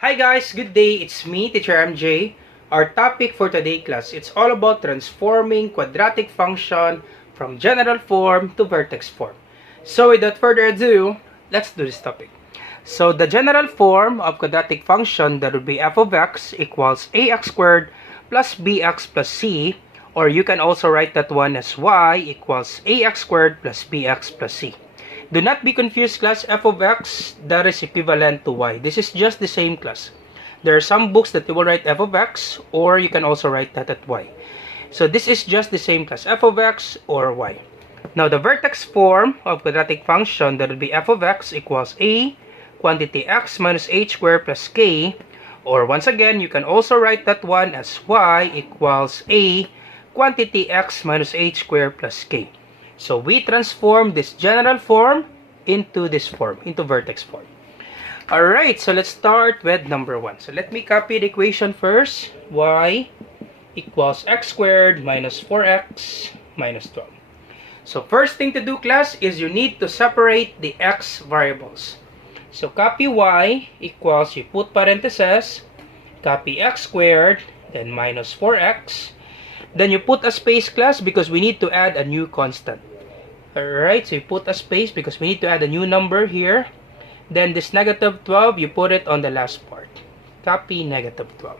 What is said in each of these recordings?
Hi guys, good day. It's me, Teacher MJ. Our topic for today class, it's all about transforming quadratic function from general form to vertex form. So without further ado, let's do this topic. So the general form of quadratic function, that would be f of x equals ax squared plus bx plus c, or you can also write that one as y equals ax squared plus bx plus c. Do not be confused, class. F of x, that is equivalent to y. This is just the same, class. There are some books that they will write f of x, or you can also write that at y. So this is just the same, class. F of x or y. Now the vertex form of quadratic function, that would be f of x equals a quantity x minus h squared plus k, or once again, you can also write that one as y equals a quantity x minus h squared plus k. So we transform this general form into this form, into vertex form. Alright, so let's start with number 1. So let me copy the equation first. Y equals x squared minus 4x minus 12. So first thing to do, class, is you need to separate the x variables. So copy y equals, you put parentheses, copy x squared, then minus 4x. Then you put a space, class, because we need to add a new constant. Alright, so you put a space because we need to add a new number here. Then this negative 12, you put it on the last part. Copy negative 12.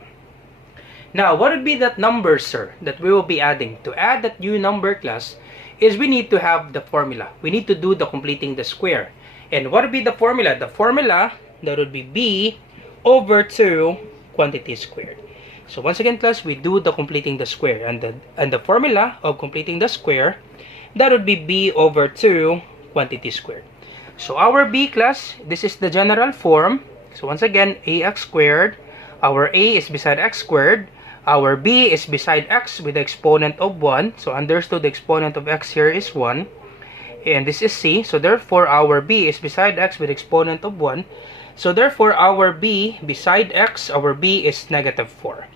Now, what would be that number, sir, that we will be adding? To add that new number, class, is we need to have the formula. We need to do the completing the square. And what would be the formula? The formula, that would be b over 2 quantity squared. So once again, class, we do the completing the square. And the formula of completing the square, that would be b over 2 quantity squared. So our b, class, this is the general form. So once again, ax squared. Our a is beside x squared. Our b is beside x with the exponent of 1. So understood, the exponent of x here is 1. And this is c. So therefore, our b is beside x with exponent of 1. So therefore, our b beside x, our b is negative 4.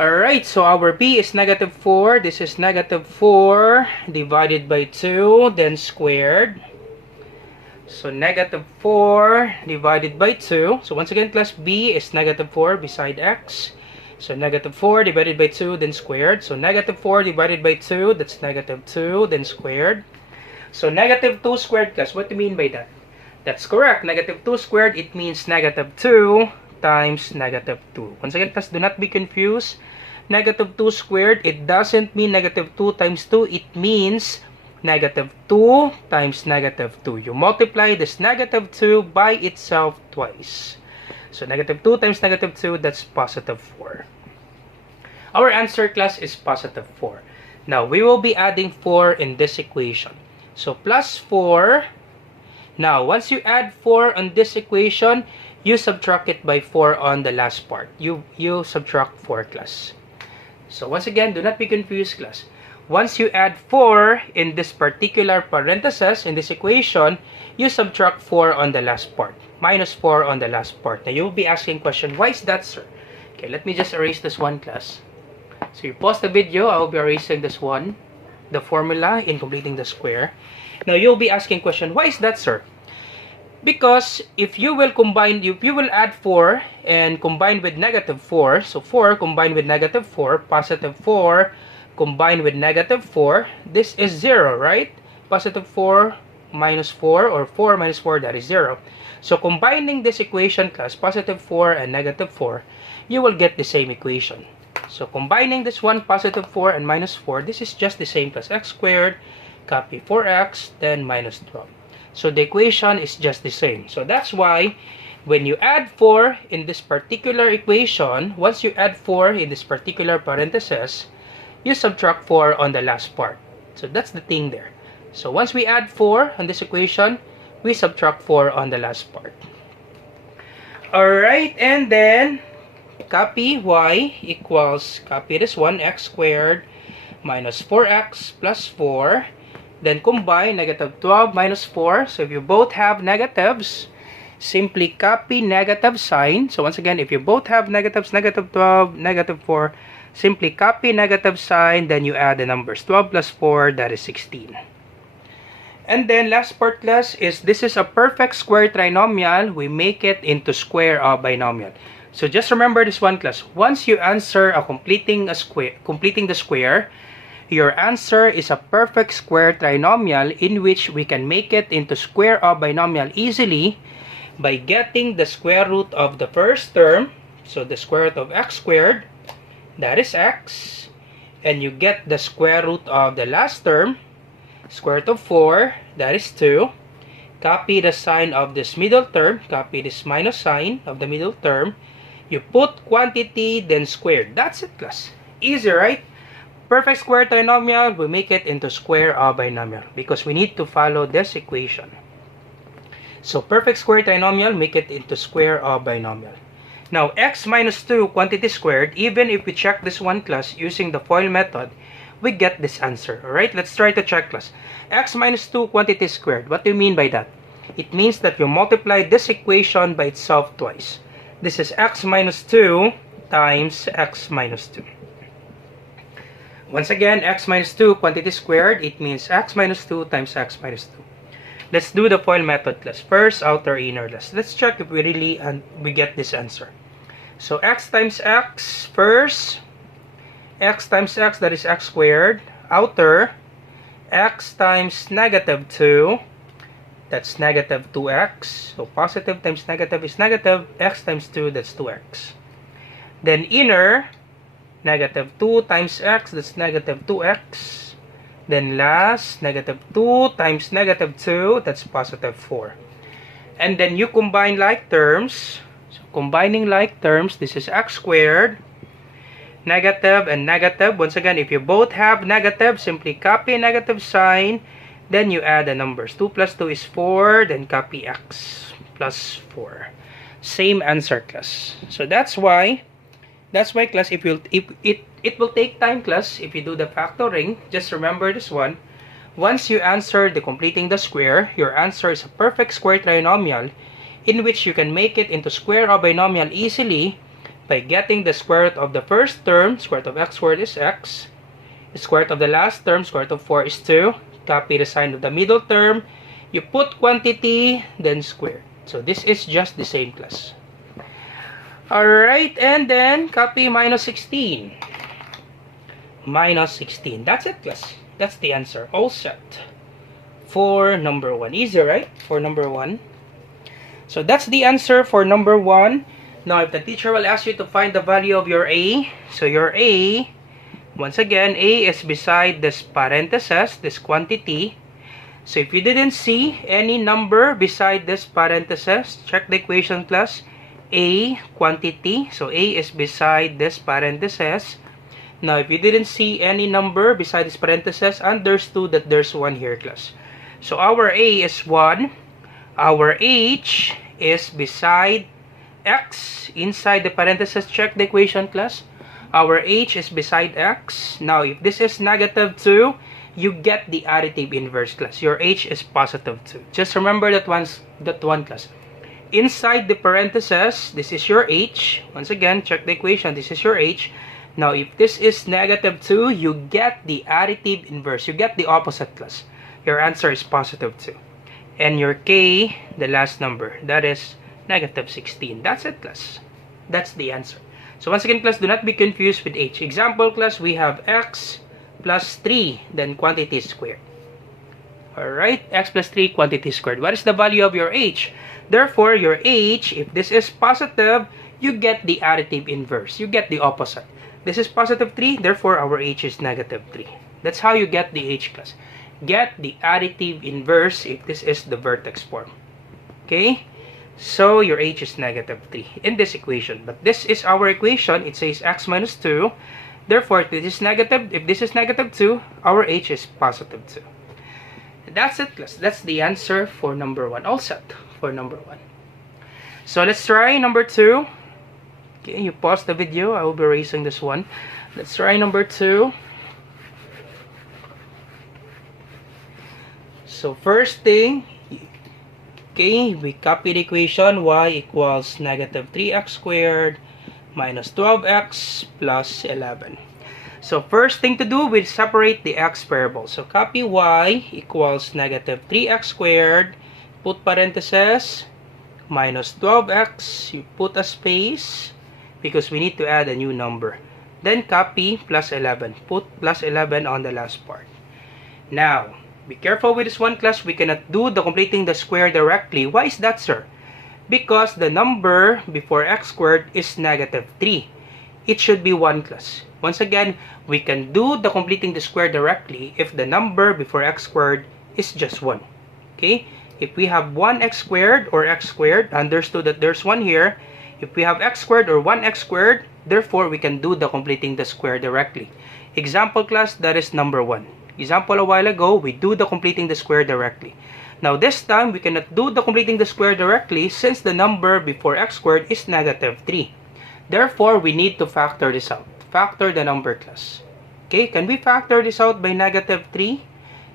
Alright, so our b is negative 4. This is negative 4 divided by 2, then squared. So negative 4 divided by 2. So once again, class, b is negative 4 beside x. So negative 4 divided by 2, then squared. So negative 4 divided by 2, that's negative 2, then squared. So negative 2 squared, class, what do you mean by that? That's correct. Negative 2 squared, it means negative 2 times negative 2. Once again, class, do not be confused. Negative 2 squared, it doesn't mean negative 2 times 2. It means negative 2 times negative 2. You multiply this negative 2 by itself twice. So negative 2 times negative 2, that's positive 4. Our answer, class, is positive 4. Now, we will be adding 4 in this equation. So plus 4. Now, once you add 4 on this equation, you subtract it by 4 on the last part. You subtract 4, class. So once again, do not be confused, class. Once you add 4 in this particular parenthesis, in this equation, you subtract 4 on the last part. Minus 4 on the last part. Now, you'll be asking question, why is that, sir? Okay, let me just erase this one, class. So you pause the video, I will be erasing this one, the formula in completing the square. Now, you'll be asking question, why is that, sir? Because if you will combine, if you will add 4 and combine with negative 4, so 4 combined with negative 4, positive 4 combined with negative 4, this is 0, right? Positive 4 minus 4, or 4 minus 4, that is 0. So combining this equation, class, positive 4 and negative 4, you will get the same equation. So combining this one, positive 4 and minus 4, this is just the same, plus x squared, copy 4x, then minus 12. So the equation is just the same. So that's why when you add 4 in this particular equation, once you add 4 in this particular parenthesis, you subtract 4 on the last part. So that's the thing there. So once we add 4 on this equation, we subtract 4 on the last part. Alright, and then copy y equals, copy this one, x squared minus 4x plus 4. Then combine negative 12 minus 4. So if you both have negatives, simply copy negative sign. So once again, if you both have negatives, negative 12, negative 4, simply copy negative sign, then you add the numbers 12 plus 4, that is 16. And then last part class is this is a perfect square trinomial. We make it into square of binomial. So just remember this one class. Once you answer completing the square, your answer is a perfect square trinomial in which we can make it into square of binomial easily by getting the square root of the first term. So the square root of x squared, that is x. And you get the square root of the last term, square root of 4, that is 2. Copy the sign of this middle term, copy this minus sign of the middle term. You put quantity, then squared. That's it, class. Easy, right? Perfect square trinomial, we make it into square of binomial because we need to follow this equation. So perfect square trinomial, make it into square of binomial. Now, x minus 2 quantity squared, even if we check this one class using the FOIL method, we get this answer. Alright, let's try to check class. X minus 2 quantity squared, what do you mean by that? It means that you multiply this equation by itself twice. This is x minus 2 times x minus 2. Once again, x minus 2 quantity squared, it means x minus 2 times x minus 2. Let's do the FOIL method class. First, outer, inner. Let's check if we really we get this answer. So x times x first, x times x, that is x squared. Outer, x times negative 2, that's negative 2x. So positive times negative is negative. X times 2, that's 2x. Then inner, negative 2 times x, that's negative 2x. Then last, negative 2 times negative 2, that's positive 4. And then you combine like terms. So combining like terms, this is x squared, negative and negative. Once again, if you both have negative, simply copy negative sign. Then you add the numbers. 2 plus 2 is 4. Then copy x plus 4. Same answer, class. So that's why class, it will take time, class, if you do the factoring. Just remember this one. Once you answer the completing the square, your answer is a perfect square trinomial in which you can make it into square of binomial easily by getting the square root of the first term. Square root of x squared is x. The square root of the last term, square root of 4 is 2. Copy the sign of the middle term. You put quantity, then square. So this is just the same, class. Alright, and then copy minus 16. Minus 16. That's it, class. That's the answer. All set. For number 1. Easy, right? For number 1. So that's the answer for number 1. Now, if the teacher will ask you to find the value of your A, so your A, once again, A is beside this parenthesis, this quantity. So if you didn't see any number beside this parenthesis, check the equation, class. A, quantity. So A is beside this parenthesis. Now, if you didn't see any number beside this parenthesis, understood that there's 1 here, class. So our A is 1. Our H is beside x inside the parenthesis. Check the equation, class. Our H is beside x. Now, if this is negative 2, you get the additive inverse, class. Your H is positive 2. Just remember that one, class. Inside the parenthesis, this is your H. Once again, check the equation. This is your H. Now, if this is negative 2, you get the additive inverse. You get the opposite, class. Your answer is positive 2. And your K, the last number, that is negative 16. That's it, class. That's the answer. So once again, class, do not be confused with H. Example, class, we have x plus 3, then quantity squared. Alright, x plus 3, quantity squared. What is the value of your H? Therefore, your H, if this is positive, you get the additive inverse. You get the opposite. This is positive 3, therefore our H is negative 3. That's how you get the H, class. Get the additive inverse if this is the vertex form. Okay? So, your H is negative 3 in this equation. But this is our equation. It says x minus 2. Therefore, if this is negative 2, our H is positive 2. That's it, class. That's the answer for number 1. All set for number 1. So, let's try number 2. Okay, you pause the video. I will be erasing this one. Let's try number 2. So, first thing, okay, we copy the equation. Y equals negative 3x squared minus 12x plus 11. So first thing to do, we separate the x variables. So copy y equals negative 3x squared, put parentheses, minus 12x, you put a space, because we need to add a new number. Then copy plus 11, put plus 11 on the last part. Now, be careful with this one, class. We cannot do the completing the square directly. Why is that, sir? Because the number before x squared is negative 3. It should be 1, class. Once again, we can do the completing the square directly if the number before x squared is just 1. Okay? If we have 1x squared or x squared, understood that there's 1 here. If we have x squared or 1x squared, therefore we can do the completing the square directly. Example, class, that is number 1. Example a while ago, we do the completing the square directly. Now this time, we cannot do the completing the square directly since the number before x squared is negative 3. Therefore, we need to factor this out. Factor the number, class. Okay, can we factor this out by negative 3?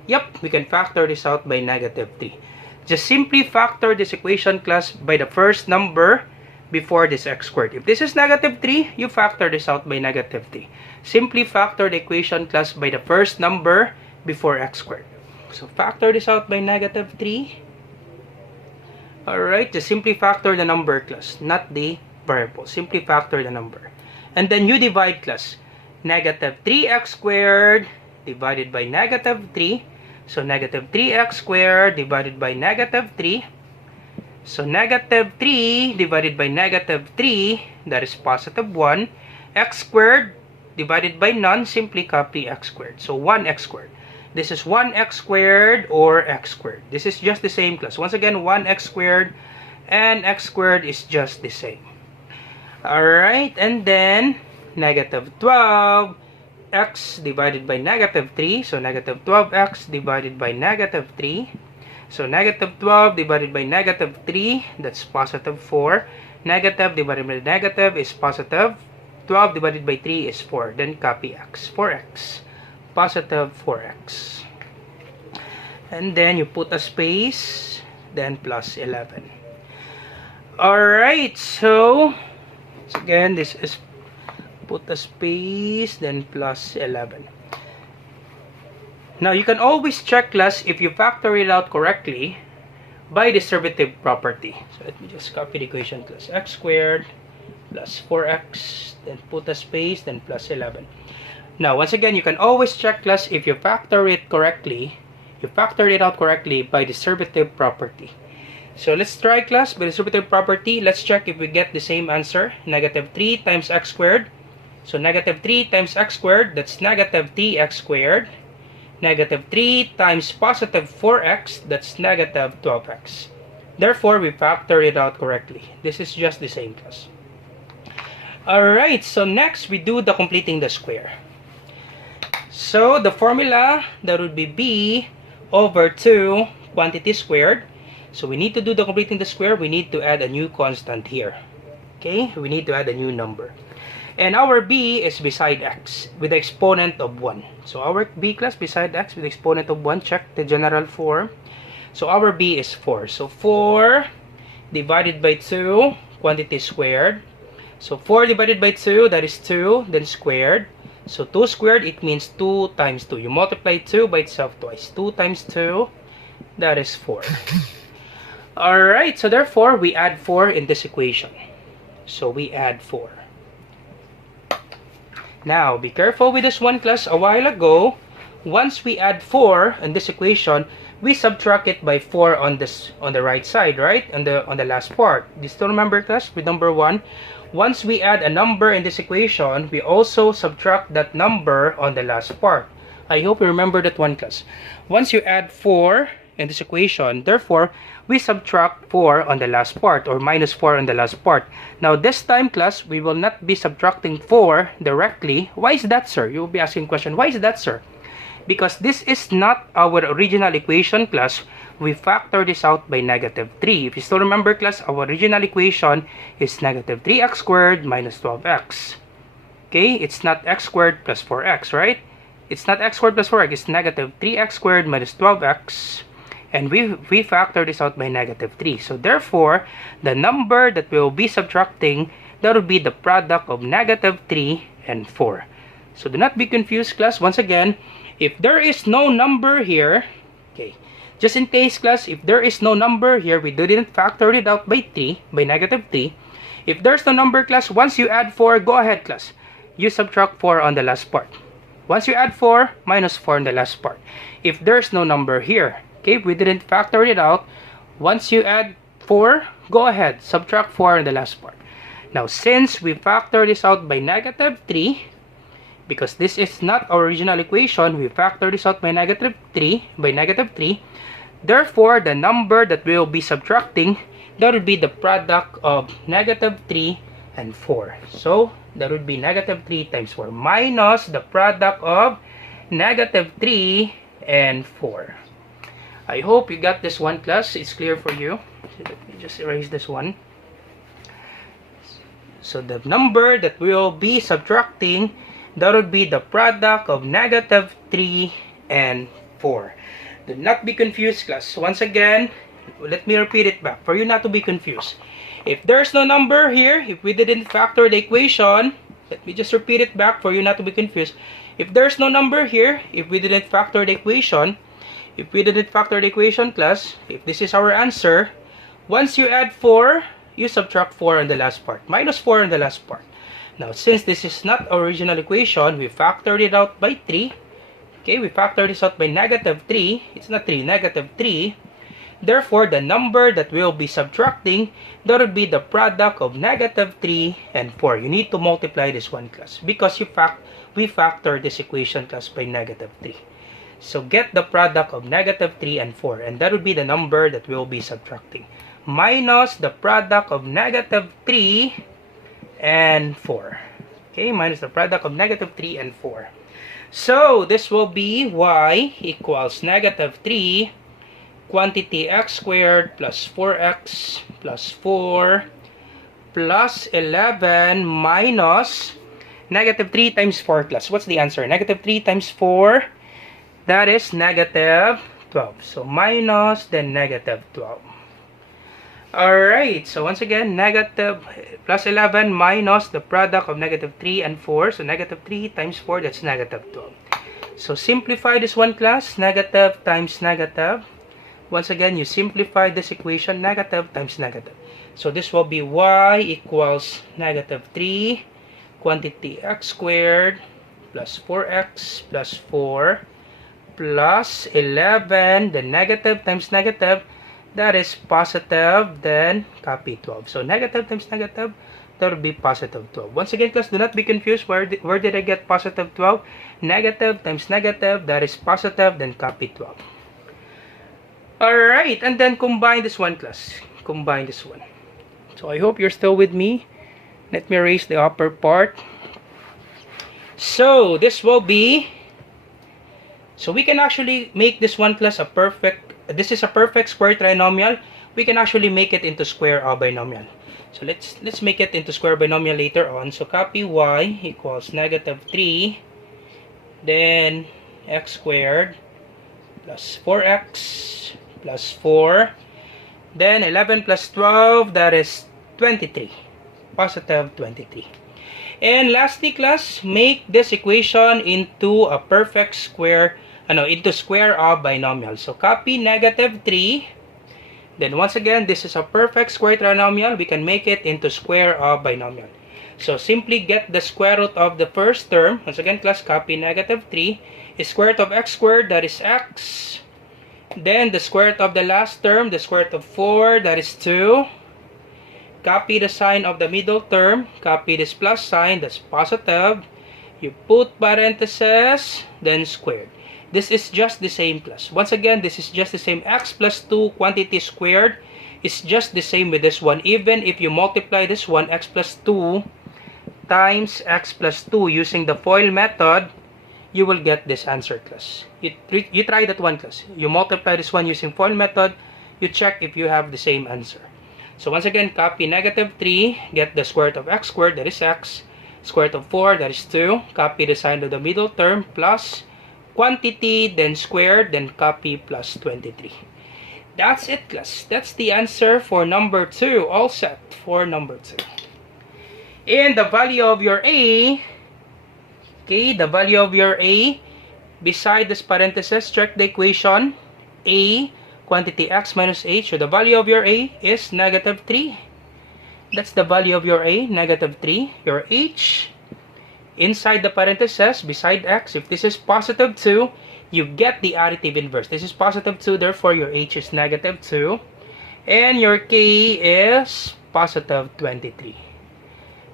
Yep, we can factor this out by negative 3. Just simply factor this equation, class, by the first number before this x squared. If this is negative 3, you factor this out by negative 3. Simply factor the equation, class, by the first number before x squared. So factor this out by negative 3. Alright, just simply factor the number, class, not the variable. Simply factor the number. And then you divide, class. Negative 3x squared divided by negative 3. So negative 3x squared divided by negative 3. So negative 3 divided by negative 3, that is positive 1. X squared divided by none, simply copy x squared. So 1x squared. This is 1x squared or x squared. This is just the same, class. Once again, 1x squared and x squared is just the same. Alright, and then negative 12x divided by negative 3. So negative 12x divided by negative 3. So negative 12 divided by negative 3, that's positive 4. Negative divided by negative is positive. 12 divided by 3 is 4. Then copy x. 4x. Positive 4x. And then you put a space, then plus 11. Alright, so again, this is put a space, then plus 11. Now, you can always check, class, if you factor it out correctly by distributive property. So, let me just copy the equation, class. X squared plus 4x, then put a space, then plus 11. Now, once again, you can always check, class, if you factor it correctly, you factor it out correctly by distributive property. So, let's try, class, by distributive property. Let's check if we get the same answer. Negative 3 times x squared. So, negative 3 times x squared, that's negative 3x squared. Negative 3 times positive 4x, that's negative 12x. Therefore, we factor it out correctly. This is just the same, class. Alright, so next, we do the completing the square. So, the formula, that would be b over 2 quantity squared. So, we need to do the completing the square. We need to add a new constant here. Okay, we need to add a new number. And our b is beside x with the exponent of 1. So our b, class, beside x with the exponent of 1. Check the general form. So our b is 4. So 4 divided by 2, quantity squared. So 4 divided by 2, that is 2, then squared. So 2 squared, it means 2 times 2. You multiply 2 by itself twice. 2 times 2, that is 4. Alright, so therefore, we add 4 in this equation. So we add 4. Now, be careful with this one, class. A while ago, once we add 4 in this equation, we subtract it by 4 on the right side, right? On the last part. Do you still remember, class, with number 1? Once we add a number in this equation, we also subtract that number on the last part. I hope you remember that one, class. Once you add 4 in this equation, therefore, we subtract 4 on the last part, or minus 4 on the last part. Now, this time, class, we will not be subtracting 4 directly. Why is that, sir? You will be asking question, why is that, sir? Because this is not our original equation, class. We factor this out by negative 3. If you still remember, class, our original equation is negative 3x squared minus 12x. Okay, it's not x squared plus 4x, right? It's not x squared plus 4x, it's negative 3x squared minus 12x. And we factor this out by negative 3. So therefore, the number that we will be subtracting, that will be the product of negative 3 and 4. So do not be confused, class. Once again, if there is no number here, okay, just in case, class, if there is no number here, we didn't factor it out by 3, by negative 3. If there's no number, class, once you add 4, go ahead, class. You subtract 4 on the last part. Once you add 4, minus 4 on the last part. If there's no number here, okay, we didn't factor it out. Once you add 4, go ahead, subtract 4 on the last part. Now, since we factor this out by negative 3, because this is not our original equation, we factor this out by negative 3, therefore, the number that we will be subtracting, that would be the product of negative 3 and 4. So, that would be negative 3 times 4 minus the product of negative 3 and 4. I hope you got this one, class. It's clear for you. So let me just erase this one. So, the number that we will be subtracting, that would be the product of negative 3 and 4. Do not be confused, class. Once again, let me repeat it back for you not to be confused. If there's no number here, if we didn't factor the equation, let me just repeat it back for you not to be confused. If there's no number here, if we didn't factor the equation, class, if this is our answer, once you add 4, you subtract 4 on the last part, minus 4 on the last part. Now, since this is not our original equation, we factored it out by 3. Okay, we factored this out by negative 3. It's not 3, negative 3. Therefore, the number that we will be subtracting, that would be the product of negative 3 and 4. You need to multiply this one, class, because we factor this equation, class, by negative 3. So, get the product of negative 3 and 4, and that would be the number that we will be subtracting, minus the product of negative 3 and 4. Okay, minus the product of negative 3 and 4. So, this will be y equals negative 3 quantity x squared plus 4x plus 4 plus 11 minus negative 3 times 4, class. What's the answer? Negative 3 times 4, that is negative 12. So, minus then negative 12. Alright, so once again, negative plus 11 minus the product of negative 3 and 4. So, negative 3 times 4, that's negative 12. So, simplify this one, class. Negative times negative. Once again, you simplify this equation, negative times negative. So, this will be y equals negative 3 quantity x squared plus 4x plus 4 plus 11, then negative times negative, that is positive, then copy 12. So, negative times negative, that would be positive 12. Once again, class, do not be confused. Where did I get positive 12? Negative times negative, that is positive, then copy 12. Alright, and then combine this one, class. Combine this one. So, I hope you're still with me. Let me erase the upper part. So, this will be... So, we can actually make this one, class, a perfect... This is a perfect square trinomial. We can actually make it into square of binomial. So, let's make it into square binomial later on. So, copy y equals negative 3, then x squared plus 4x plus 4, then 11 plus 12, that is 23, positive 23. And lastly, class, make this equation into a perfect square, into square of binomial. So, copy negative 3. Then, once again, this is a perfect square trinomial. We can make it into square of binomial. So, simply get the square root of the first term. Once again, class, copy negative 3. Is square root of x squared, that is x. Then, the square root of the last term, the square root of 4, that is 2. Copy the sign of the middle term. Copy this plus sign, that's positive. You put parentheses, then squared. This is just the same, class. Once again, this is just the same. X plus 2 quantity squared is just the same with this one. Even if you multiply this one, x plus 2 times x plus 2 using the FOIL method, you will get this answer, class. You try that one, class. You multiply this one using FOIL method, you check if you have the same answer. So once again, copy negative 3, get the square root of x squared, that is x. Square root of 4, that is 2. Copy the sign of the middle term, plus quantity, then squared, then copy plus 23. That's it, class. That's the answer for number 2. All set for number 2. And the value of your A Okay, the value of your A, beside this parenthesis, check the equation. A, quantity x minus h, so the value of your A is negative 3. That's the value of your A, negative 3. Your h, inside the parenthesis, beside x, if this is positive 2, you get the additive inverse. This is positive 2, therefore your h is negative 2. And your k is positive 23.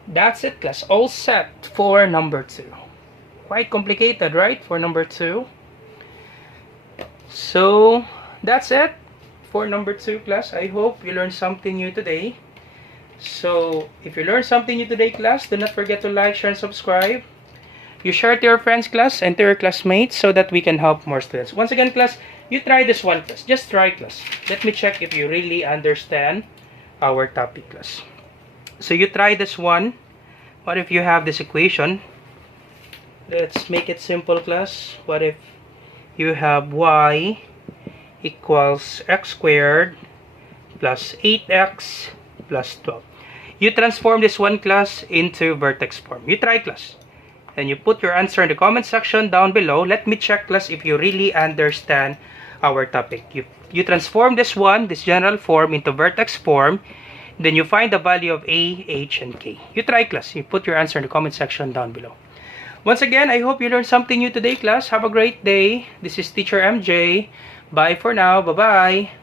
That's it, class. All set for number 2. Quite complicated, right? For number 2. So, that's it for number 2, class. I hope you learned something new today. So, if you learned something new today, class, do not forget to like, share, and subscribe. You share to your friends, class, and to your classmates so that we can help more students. Once again, class, you try this one, class. Just try, class. Let me check if you really understand our topic, class. So, you try this one. What if you have this equation? Let's make it simple, class. What if you have y equals x squared plus 8x plus 12. You transform this one, class, into vertex form. You try, class. And you put your answer in the comment section down below. Let me check, class, if you really understand our topic. You transform this one, this general form, into vertex form. Then you find the value of A, H, and K. You try, class. You put your answer in the comment section down below. Once again, I hope you learned something new today, class. Have a great day. This is Teacher MJ. Bye for now. Bye-bye.